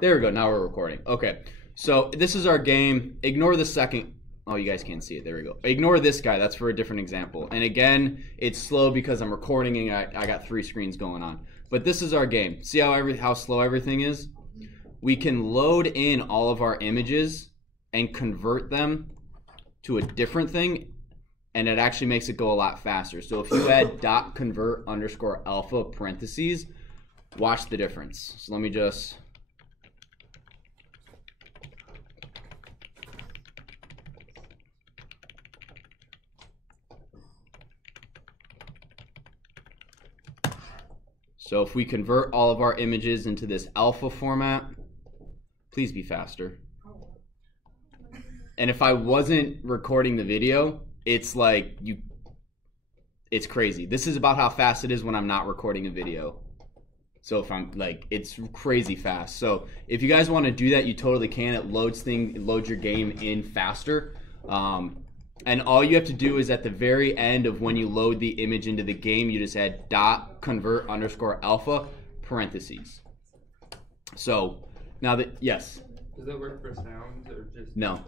There we go. Now we're recording. Okay. So this is our game. Ignore the second. Oh, you guys can't see it. There we go. Ignore this guy. That's for a different example. And again, it's slow because I'm recording and I got 3 screens going on. But this is our game. See how slow everything is? We can load in all of our images and convert them to a different thing, and it actually makes it go a lot faster. So if you add .convert_alpha parentheses, watch the difference. So let me just... So if we convert all of our images into this alpha format, please be faster. And if I wasn't recording the video, it's like it's crazy. This is about how fast it is when I'm not recording a video. So if I'm like, it's crazy fast. So if you guys want to do that, you totally can. It loads your game in faster. And all you have to do is at the very end of when you load the image into the game, you just add .convert_alpha parentheses. So now that, yes. Does that work for sounds or just? No.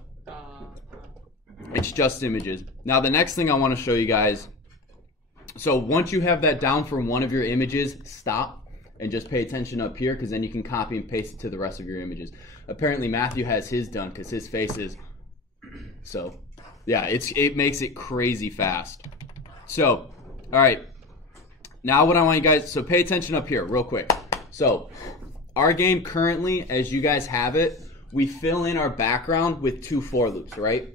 It's just images. Now the next thing I want to show you guys. So once you have that down for one of your images, stop and just pay attention up here, because then you can copy and paste it to the rest of your images. Apparently Matthew has his done because his face is so. Yeah, it makes it crazy fast. So, all right. Now what I want you guys, so pay attention up here real quick. So, our game currently, as you guys have it, we fill in our background with 2 for loops, right?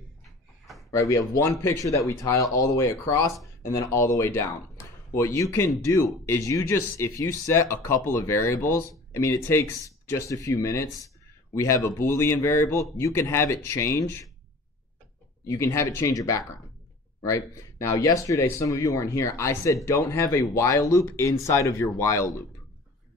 Right, we have one picture that we tile all the way across and then all the way down. What you can do is if you set a couple of variables, I mean, it takes just a few minutes. We have a Boolean variable. You can have it change. You can have it change your background, right? Now, yesterday, some of you weren't here. I said don't have a while loop inside of your while loop,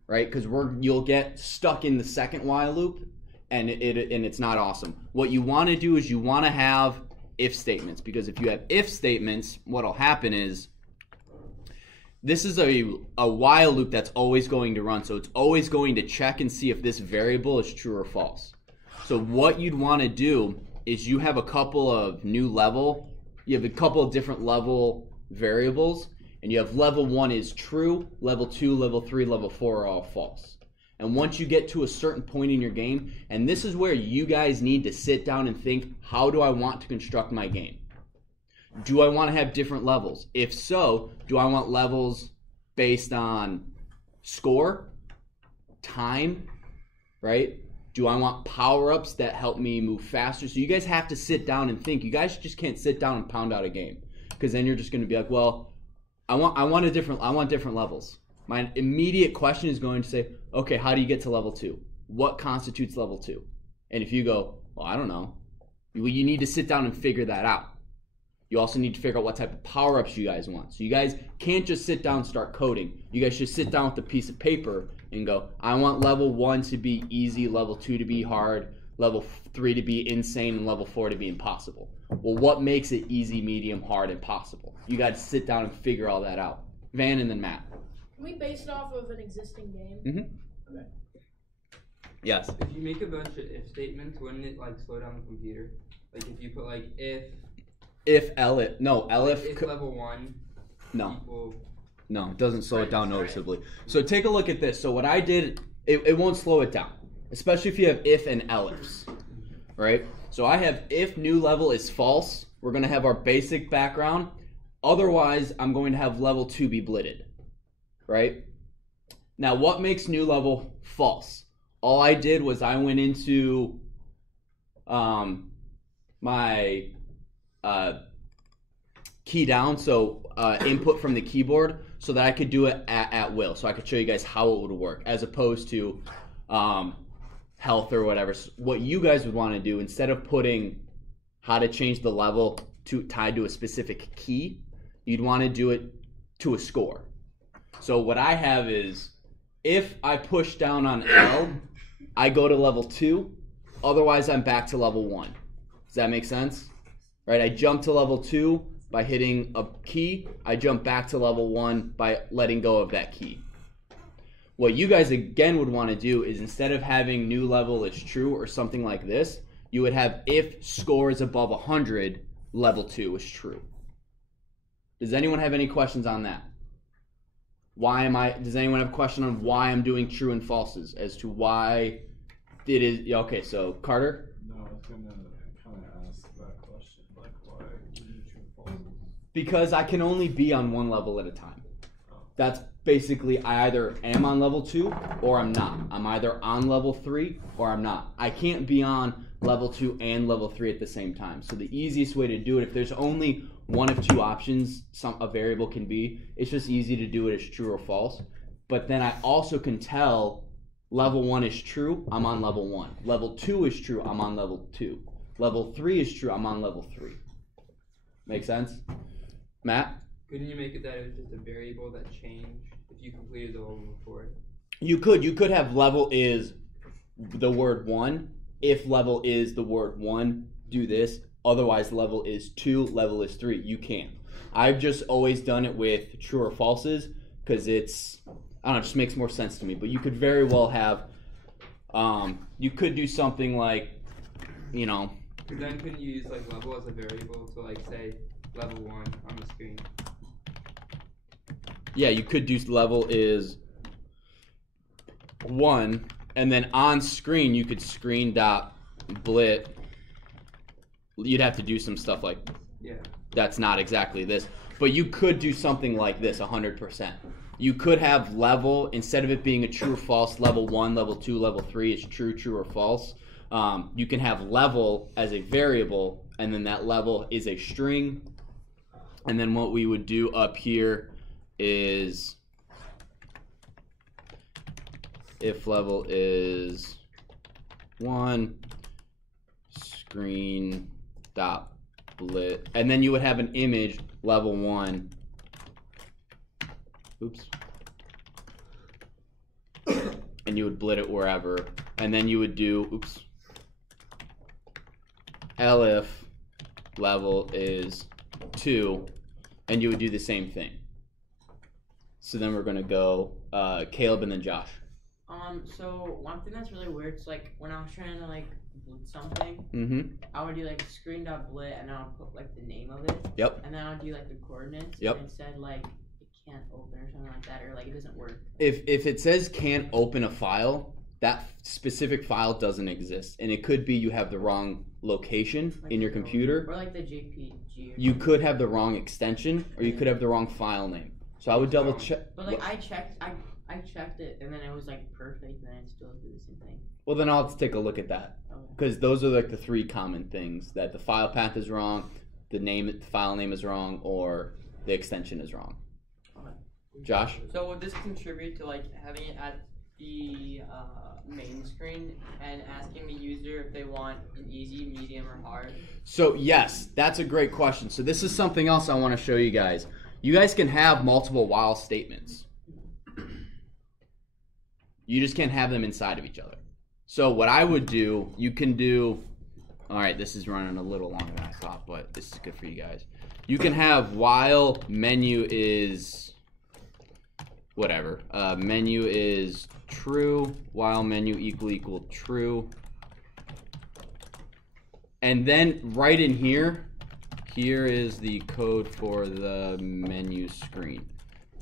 right? Because you'll get stuck in the second while loop, and it's not awesome. What you want to do is you want to have if statements, because if you have if statements, what'll happen is this is a while loop that's always going to run, so it's always going to check and see if this variable is true or false. So what you'd want to do is you have a couple of different level variables, and you have level 1 is true, level 2, level 3, level 4 are all false. And once you get to a certain point in your game, and this is where you guys need to sit down and think, how do I want to construct my game? Do I want to have different levels? If so, do I want levels based on score, time, right? Do I want power-ups that help me move faster? So you guys have to sit down and think. You guys just can't sit down and pound out a game, because then you're just going to be like, well, I want different levels. My immediate question is going to say, okay, how do you get to level 2? What constitutes level 2? And if you go, well, I don't know, you need to sit down and figure that out. You also need to figure out what type of power-ups you guys want. So you guys can't just sit down and start coding. You guys should sit down with a piece of paper and go, I want level 1 to be easy, level 2 to be hard, level 3 to be insane, and level 4 to be impossible. Well, what makes it easy, medium, hard, and possible? You got to sit down and figure all that out. Van and then Matt. Can we base it off of an existing game? Mm-hmm. Okay. Yes. If you make a bunch of if statements, wouldn't it like slow down the computer? Like if you put like if level 1 no, it doesn't slow it down noticeably. So take a look at this. So what I did, it won't slow it down, especially if you have if and elifs, right? So I have if new level is false, we're going to have our basic background. Otherwise, I'm going to have level 2 be blitted, right? Now, what makes new level false? All I did was I went into my key down, so input from the keyboard, so that I could do it at will. So I could show you guys how it would work, as opposed to health or whatever. So what you guys would want to do, instead of putting how to change the level tied to a specific key, you'd want to do it to a score. So what I have is, if I push down on L, I go to level 2. Otherwise, I'm back to level 1. Does that make sense? Right? I jump to level 2 by hitting a key. I jump back to level 1 by letting go of that key. What you guys again would want to do is instead of having new level is true or something like this, you would have if score is above 100, level 2 is true. Does anyone have any questions on that? Does anyone have a question on why I'm doing true and falses as to why it is? Okay, so Carter? No, I was going to kind of ask that question, like why you do true and falses? Because I can only be on one level at a time. That's basically, I either am on level 2 or I'm not. I'm either on level 3 or I'm not. I can't be on level 2 and level 3 at the same time. So the easiest way to do it, if there's only one of two options a variable can be, it's just easy to do it as true or false. But then I also can tell level 1 is true, I'm on level 1. Level 2 is true, I'm on level 2. Level 3 is true, I'm on level 3. Make sense? Matt? Couldn't you make it that it was just a variable that changed if you completed the level before? You could have level is the word 1. If level is the word 1, do this. Otherwise, level is 2, level is 3. You can't. I've just always done it with true or falses because it's, I don't know, it just makes more sense to me. But you could very well have, you could do something like, you know. Then couldn't you use like level as a variable? So like say level 1 on the screen. Yeah, you could do level is 1, and then on screen you could screen dot blit. You'd have to do some stuff like, yeah, that's not exactly this, but you could do something like this 100%. You could have level, instead of it being a true or false, level 1, level 2, level 3 is true, true or false. You can have level as a variable, and then that level is a string. And then what we would do up here is if level is 1, screen dot blit, and then you would have an image level 1. Oops. And you would blit it wherever, and then you would do elif level is 2, and you would do the same thing. So then we're gonna go Caleb and then Josh. So one thing that's really weird is like when I was trying to like blit something, I would do like screen.blit and I would put like the name of it. Yep. And then I would do like the coordinates. Yep. And it said like it can't open or something like that, or like it doesn't work. If it says can't open a file, that specific file doesn't exist, and it could be you have the wrong location Like in your computer. Or like the JPG. You could have the wrong extension, or you could have the wrong file name. So I would double check. But like I checked it and then it was like perfect, and then it still did the same thing. Well, then I'll have to take a look at that, because those are like the 3 common things: that the file path is wrong, the file name is wrong, or the extension is wrong. Okay. Josh? So would this contribute to like having it at the main screen and asking the user if they want an easy, medium, or hard? So yes, that's a great question. So this is something else I want to show you guys. You guys can have multiple while statements. You just can't have them inside of each other. So what I would do, you can do, all right, this is running a little longer than I thought, but this is good for you guys. You can have while menu is whatever. Menu is true, while menu equal true. And then right in here is the code for the menu screen.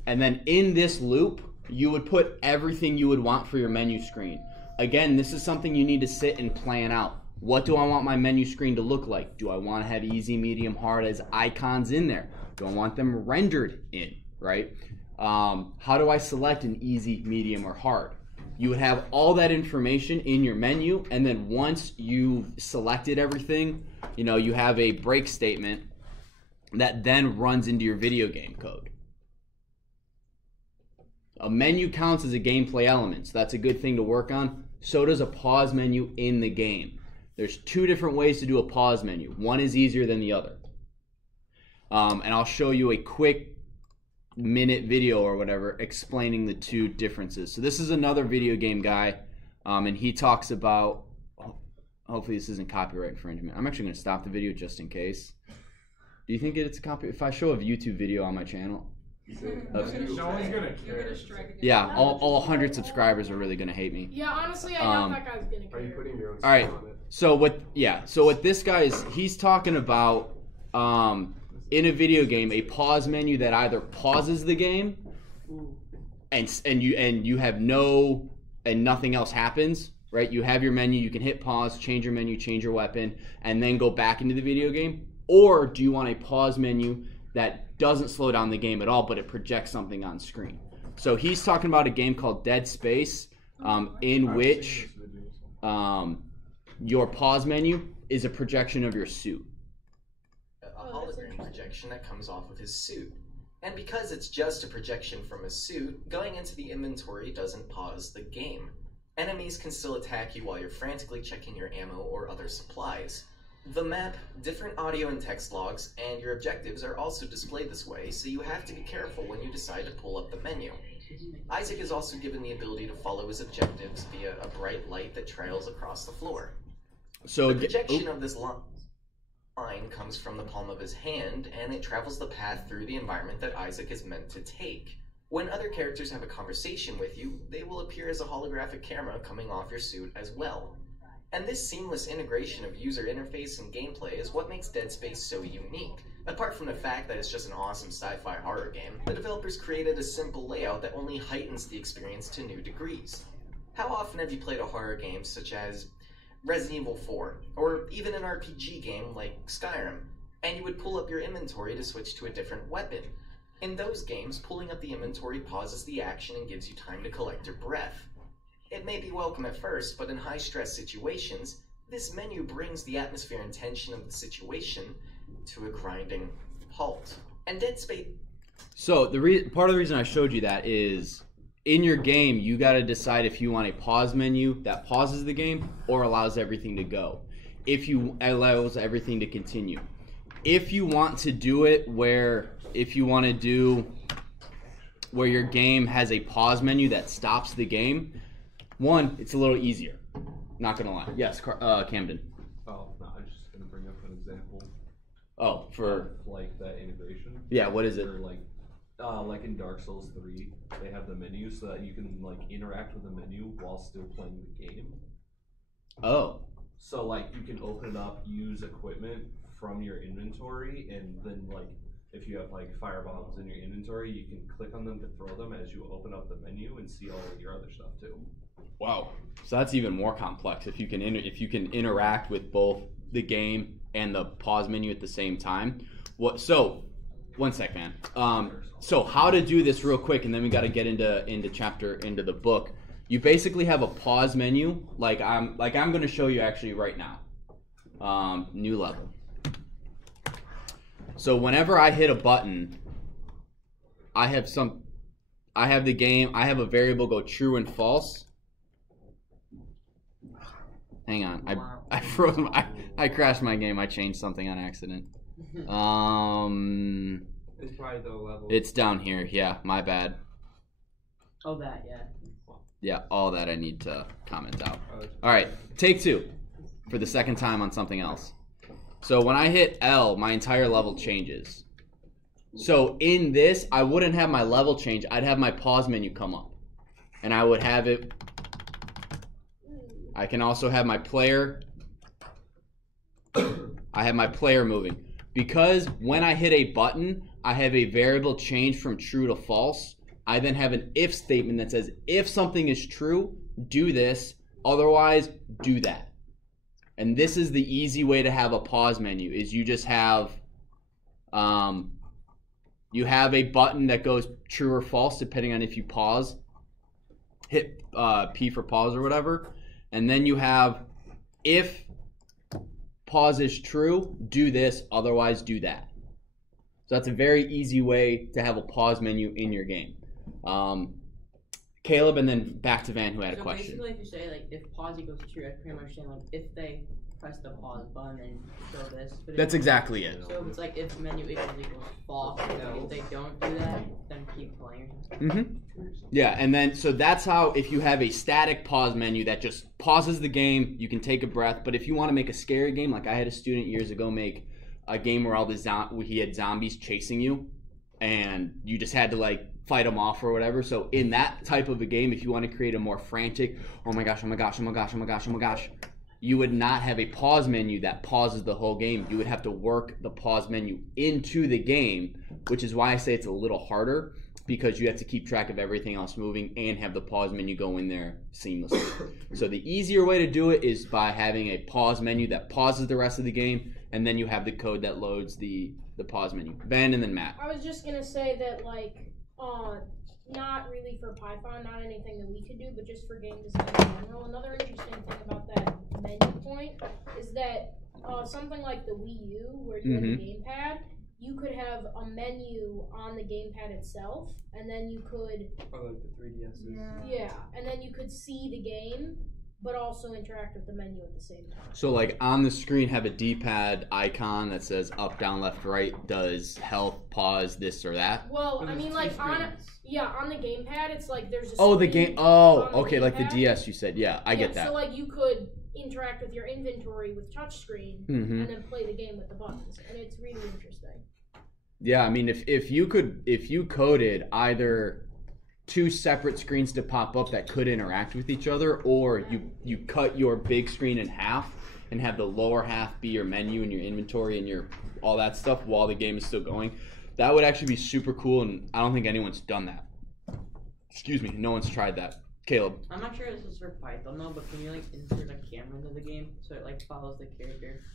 And then in this loop, you would put everything you would want for your menu screen. Again, this is something you need to sit and plan out. What do I want my menu screen to look like? Do I want to have easy, medium, hard as icons in there? Do I want them rendered in, right? How do I select an easy, medium, or hard? You would have all that information in your menu, and then once you've selected everything, you know, you have a break statement that then runs into your video game code. A menu counts as a gameplay element, so that's a good thing to work on. So does a pause menu in the game. There's 2 different ways to do a pause menu. One is easier than the other. And I'll show you a quick minute video or whatever explaining the 2 differences. So this is another video game guy, and he talks about, hopefully this isn't copyright infringement. I'm actually going to stop the video just in case. Do you think it's a copy? If I show a YouTube video on my channel, No one's gonna care. Yeah, all 100 subscribers are really gonna hate me. Yeah, honestly, I doubt that guy's gonna care. Are you putting your own All right. spin on it? So what this guy is, he's talking about in a video game, a pause menu that either pauses the game and you have nothing else happens, right? You have your menu, you can hit pause, change your menu, change your weapon, and then go back into the video game. Or do you want a pause menu that doesn't slow down the game at all, but it projects something on screen? So he's talking about a game called Dead Space, in which your pause menu is a projection of your suit. A hologram projection that comes off of his suit. And because it's just a projection from his suit, going into the inventory doesn't pause the game. Enemies can still attack you while you're frantically checking your ammo or other supplies. The map, different audio and text logs, and your objectives are also displayed this way, so you have to be careful when you decide to pull up the menu. Isaac is also given the ability to follow his objectives via a bright light that trails across the floor. So The projection of this line comes from the palm of his hand, and it travels the path through the environment that Isaac is meant to take. When other characters have a conversation with you, they will appear as a holographic camera coming off your suit as well. And this seamless integration of user interface and gameplay is what makes Dead Space so unique. Apart from the fact that it's just an awesome sci-fi horror game, the developers created a simple layout that only heightens the experience to new degrees. How often have you played a horror game such as Resident Evil 4, or even an RPG game like Skyrim, and you would pull up your inventory to switch to a different weapon? In those games, pulling up the inventory pauses the action and gives you time to collect your breath. It may be welcome at first, but in high-stress situations, this menu brings the atmosphere and tension of the situation to a grinding halt. And Dead Space... So part of the reason I showed you that is, in your game, you got to decide if you want a pause menu that pauses the game or allows everything to go. If you allows everything to continue. If you want to do it where your game has a pause menu that stops the game, one, it's a little easier. Not gonna lie. Yes, Camden. Oh, no, I'm just gonna bring up an example. Oh, for like that integration. Yeah, what is it? For like in Dark Souls 3, they have the menu so that you can like interact with the menu while still playing the game. Oh. So like you can open it up, use equipment from your inventory, and then like if you have like fire bombs in your inventory, you can click on them to throw them as you open up the menu and see all of your other stuff too. Wow. So that's even more complex if you can interact with both the game and the pause menu at the same time. So one sec, man. So how to do this real quick, and then we got to get into the book. You basically have a pause menu, like I'm going to show you actually right now. New level. So whenever I hit a button, I have a variable go true and false. Hang on, I froze. I crashed my game. I changed something on accident. It's probably the level. It's down here. Yeah, my bad. Oh, that, yeah. Yeah, all that I need to comment out. All right, take two for the second time on something else. So when I hit L, my entire level changes. So in this, I wouldn't have my level change. I'd have my pause menu come up. And I would have it... I can also have my player... I have my player moving. Because when I hit a button, I have a variable change from true to false. I then have an if statement that says, if something is true, do this. Otherwise, do that. And this is the easy way to have a pause menu, is you just have, you have a button that goes true or false depending on if you pause. Hit P for pause or whatever. And then you have, if pause is true, do this, otherwise do that. So that's a very easy way to have a pause menu in your game. Caleb, and then back to Van, who had a question. So basically, if you say like if pause equals true, I pretty much saying like if they press the pause button and show this. But That's exactly it. So if it's like if menu equals false, if they don't do that, then keep playing. Yeah, and then so that's how, if you have a static pause menu that just pauses the game, you can take a breath. But if you want to make a scary game, like I had a student years ago make a game where he had zombies chasing you. and you just had to like fight them off or whatever. So in that type of a game, if you want to create a more frantic, oh my gosh, oh my gosh, oh my gosh, oh my gosh, oh my gosh, you would not have a pause menu that pauses the whole game. You would have to work the pause menu into the game, which is why I say it's a little harder, because you have to keep track of everything else moving and have the pause menu go in there seamlessly. So the easier way to do it is by having a pause menu that pauses the rest of the game, and then you have the code that loads the pause menu. Ben and then Matt. I was just gonna say that, like, not really for Python, not anything that we could do, but just for game design in general. Another interesting thing about that menu point is that something like the Wii U, where you have a gamepad, you could have a menu on the gamepad itself, and then you could... Or like the 3DSs. Yeah, and then you could see the game, but also interact with the menu at the same time. So like on the screen have a D-pad icon that says up, down, left, right, does health, pause, this or that? Well, I mean, like, on the gamepad, it's like there's a okay, like the DS you said. Yeah, I get that. So like you could interact with your inventory with touchscreen and then play the game with the buttons, and it's really interesting. Yeah, I mean, if you coded either two separate screens to pop up that could interact with each other, or you cut your big screen in half and have the lower half be your menu and your inventory and your all that stuff while the game is still going, that would actually be super cool, and I don't think anyone's done that. Excuse me, no one's tried that. Caleb. I'm not sure this is for Python though, but can you like insert a camera into the game so it like follows the character?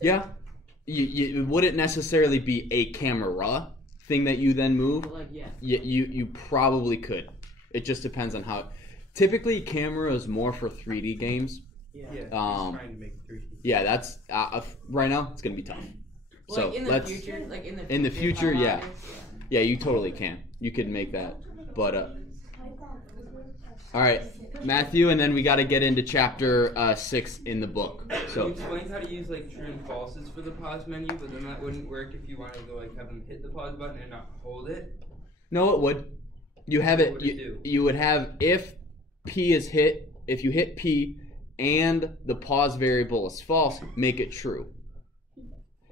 Yeah. It wouldn't necessarily be a camera thing that you then move. But like, yeah. You probably could. It just depends on how. Typically, camera is more for 3D games. Yeah. Trying to make 3D. Yeah, that's right now it's gonna be tough. Well, So like in the future, like in the future, yeah, you totally can. You could make that, but all right, Matthew, and then we got to get into chapter 6 in the book. So you explained how to use like true and falses for the pause menu, but then that wouldn't work if you wanted to like have them hit the pause button and not hold it. No, it would. You have it. You would have if P is hit. If you hit P and the pause variable is false, make it true.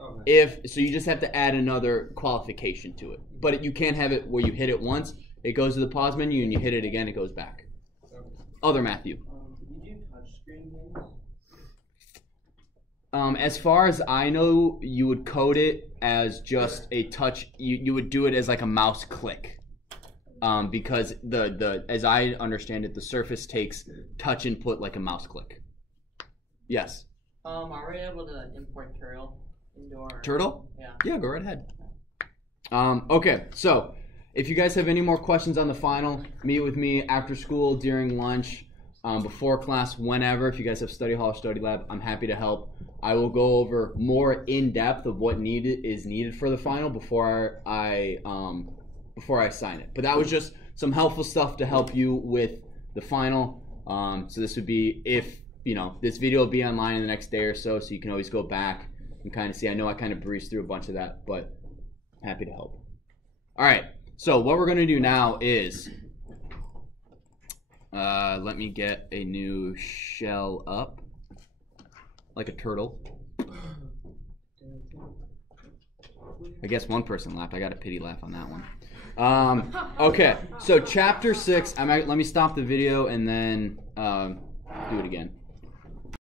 Okay. So you just have to add another qualification to it. But you can't have it where you hit it once, it goes to the pause menu, and you hit it again, it goes back. Other Matthew. Did you do touchscreen games? As far as I know, you would code it as just a touch. You would do it as like a mouse click, because the as I understand it, the Surface takes touch input like a mouse click. Yes. Are we able to import Turtle into our... Turtle? Yeah. Yeah, go right ahead. Okay, so if you guys have any more questions on the final, meet with me after school, during lunch, before class, whenever. If you guys have study hall or study lab, I'm happy to help. I will go over more in depth of what is needed for the final before I sign it. But that was just some helpful stuff to help you with the final. So this would be, if this video will be online in the next day or so you can always go back and kind of see. I know I kind of breezed through a bunch of that, but happy to help. All right. So what we're going to do now is, let me get a new shell up, like a turtle. I guess one person laughed. I got a pity laugh on that one. Okay, so chapter 6, let me stop the video and then do it again.